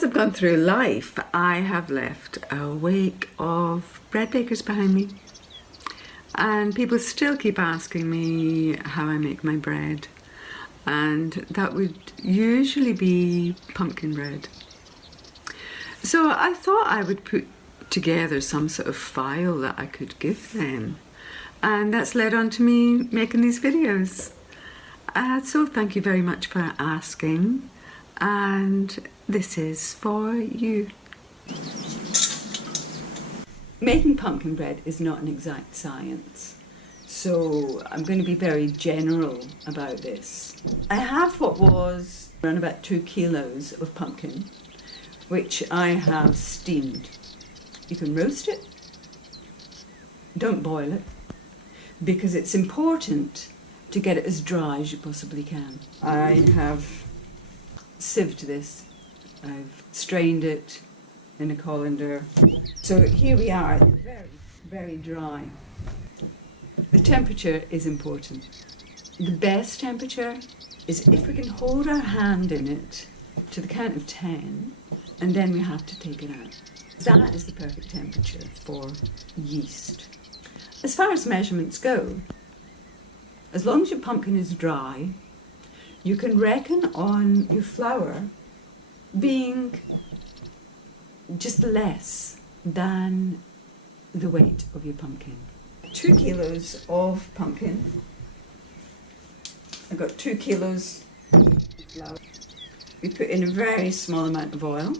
As I've gone through life, I have left a wake of bread bakers behind me. And people still keep asking me how I make my bread. And that would usually be pumpkin bread. So I thought I would put together some sort of file that I could give them. And that's led on to me making these videos. So thank you very much for asking. And this is for you. Making pumpkin bread is not an exact science, so I'm going to be very general about this. I have what was around about 2 kilos of pumpkin, which I have steamed. You can roast it, don't boil it, because it's important to get it as dry as you possibly can. I have sieved this, I've strained it in a colander. So here we are, very, very dry. The temperature is important. The best temperature is if we can hold our hand in it to the count of 10, and then we have to take it out. That is the perfect temperature for yeast. As far as measurements go, as long as your pumpkin is dry, you can reckon on your flour being just less than the weight of your pumpkin. 2 kilos of pumpkin. I've got 2 kilos of flour. We put in a very small amount of oil,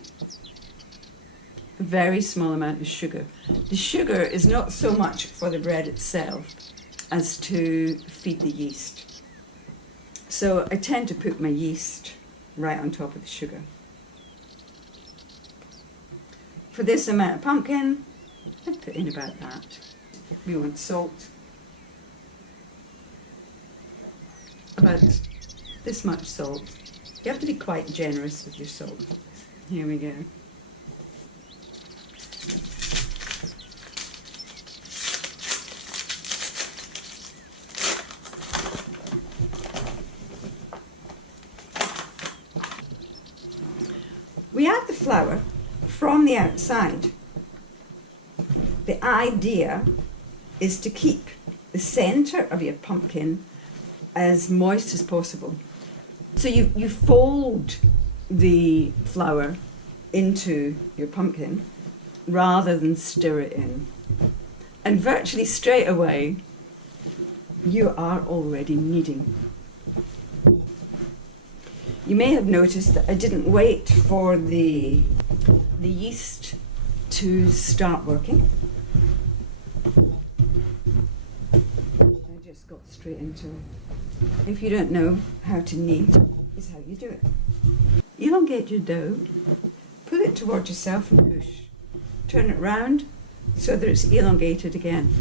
a very small amount of sugar. The sugar is not so much for the bread itself as to feed the yeast. So I tend to put my yeast right on top of the sugar. For this amount of pumpkin, I put in about that. We want salt. About this much salt. You have to be quite generous with your salt. Here we go. We add the flour from the outside. The idea is to keep the center of your pumpkin as moist as possible. So you fold the flour into your pumpkin rather than stir it in. And virtually straight away, you are already kneading. You may have noticed that I didn't wait for the yeast to start working. I just got straight into it. If you don't know how to knead, is how you do it. Elongate your dough, pull it towards yourself and push. Turn it round so that it's elongated again.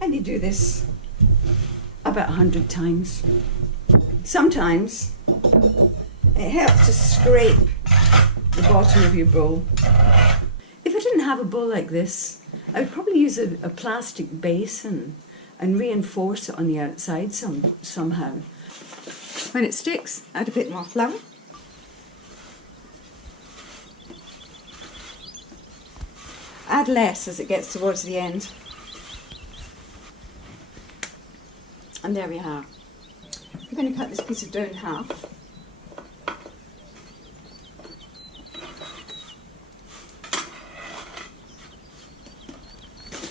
And you do this about 100 times. Sometimes it helps to scrape the bottom of your bowl. If I didn't have a bowl like this, I would probably use a plastic basin and reinforce it on the outside somehow. When it sticks, add a bit more flour. Add less as it gets towards the end. And there we are. I'm going to cut this piece of dough in half.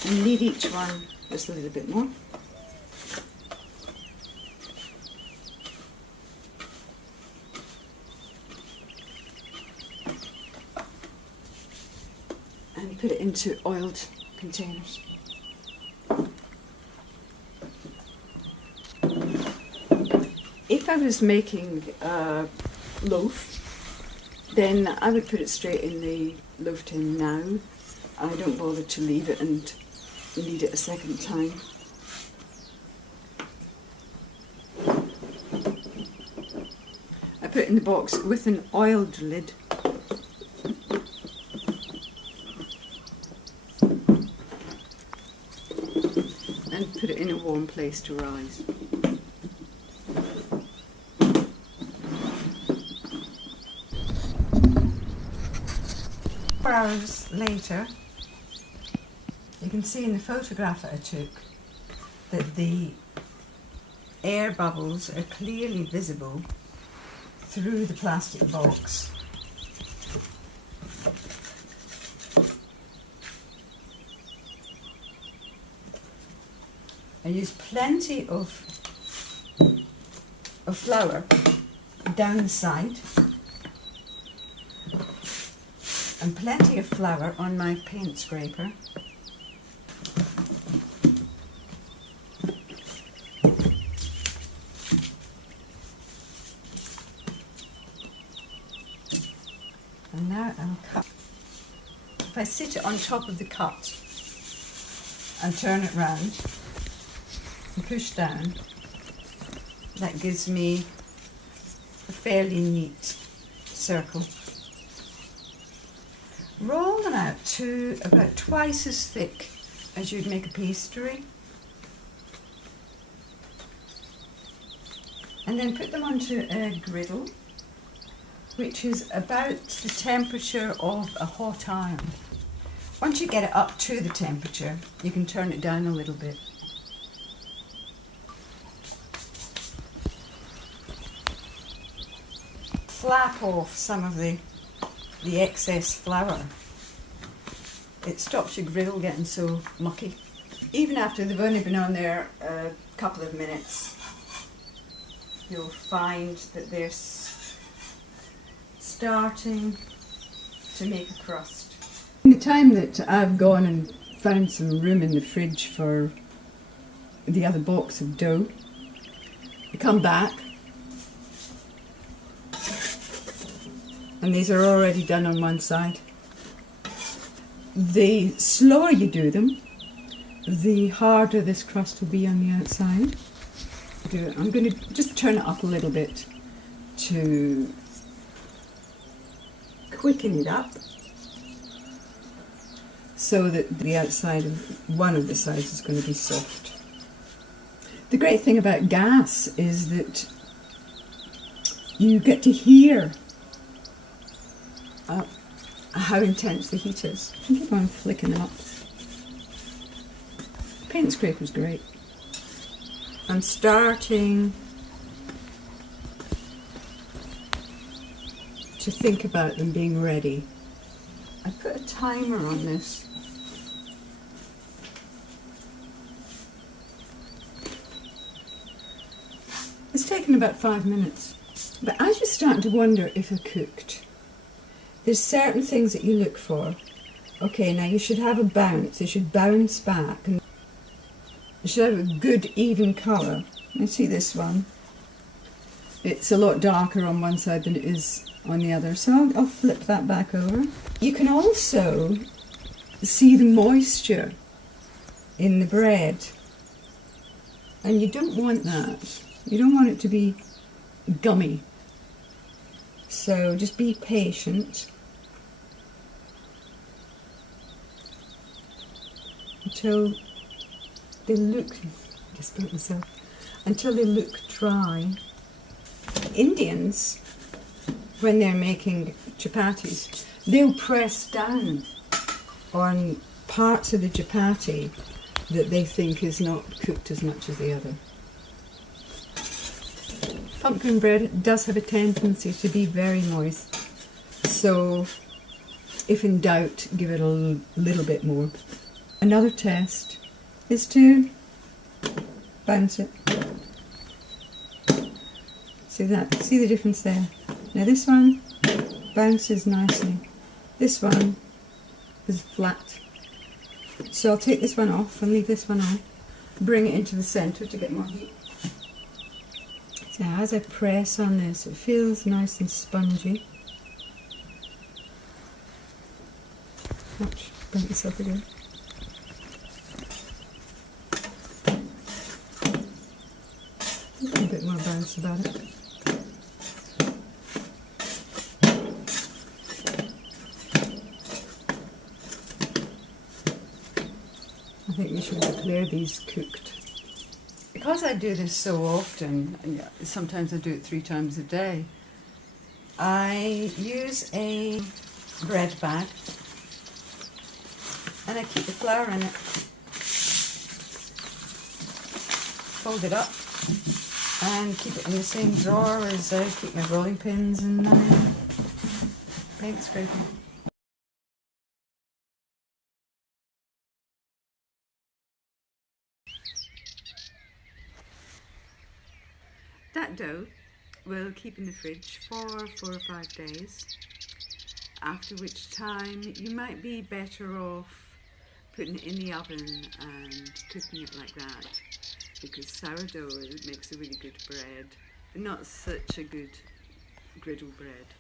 And knead each one just a little bit more. And put it into oiled containers. If I was making a loaf, then I would put it straight in the loaf tin now. I don't bother to leave it and knead it a second time. I put it in the box with an oiled lid. And put it in a warm place to rise. 4 hours later, you can see in the photograph that I took that the air bubbles are clearly visible through the plastic box. I use plenty of flour down the side and plenty of flour on my paint scraper. And now I'll cut. If I sit it on top of the cut and turn it round and push down, that gives me a fairly neat circle. Roll them out to about twice as thick as you'd make a pastry, and then put them onto a griddle, which is about the temperature of a hot iron. Once you get it up to the temperature, you can turn it down a little bit. Flap off some of the excess flour. It stops your griddle getting so mucky. Even after they've only been on there a couple of minutes, you'll find that they're starting to make a crust. In the time that I've gone and found some room in the fridge for the other box of dough, I come back and these are already done on one side. The slower you do them, the harder this crust will be on the outside. I'm going to just turn it up a little bit to quicken it up so that the outside of one of the sides is going to be soft. The great thing about gas is that you get to hear how intense the heat is. You can keep on flicking it up. The paint scraper's great. I'm starting to think about them being ready. I put a timer on this. It's taken about 5 minutes. But as you're starting to wonder if they're cooked, there's certain things that you look for. Okay, now you should have a bounce. They should bounce back. And you should have a good even colour. You see this one? It's a lot darker on one side than it is on the other. So I'll flip that back over. You can also see the moisture in the bread. And you don't want that. You don't want it to be gummy. So just be patient until they look, until they look dry. Indians, when they're making chapatis, they'll press down on parts of the chapati that they think is not cooked as much as the other. Pumpkin bread does have a tendency to be very moist, so if in doubt, give it a little bit more. Another test is to bounce it. See that? See the difference there? Now this one bounces nicely. This one is flat. So I'll take this one off and leave this one on. Bring it into the centre to get more heat. So as I press on this, it feels nice and spongy. Ouch, bring this up again. A bit more bounce about it. I think we should declare these cooked. Because I do this so often, and sometimes I do it 3 times a day, I use a bread bag and I keep the flour in it. Fold it up and keep it in the same drawer as I keep my rolling pins and my paint scraper. That dough will keep in the fridge for 4 or 5 days, after which time you might be better off putting it in the oven and cooking it like that, because sourdough makes a really good bread, but not such a good griddle bread.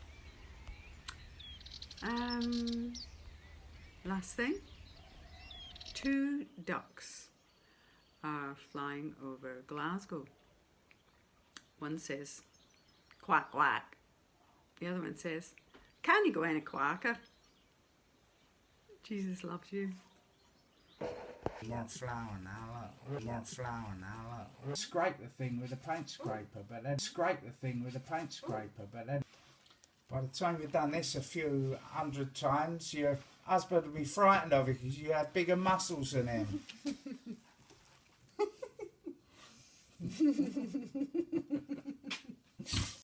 Last thing, 2 ducks are flying over Glasgow. One says, quack quack. The other one says, can you go any quacker? Jesus loves you. More flour now, look. More flour now, look. Scrape the thing with a paint scraper, but then by the time you've done this a few 100 times, your husband will be frightened of you because you have bigger muscles than him.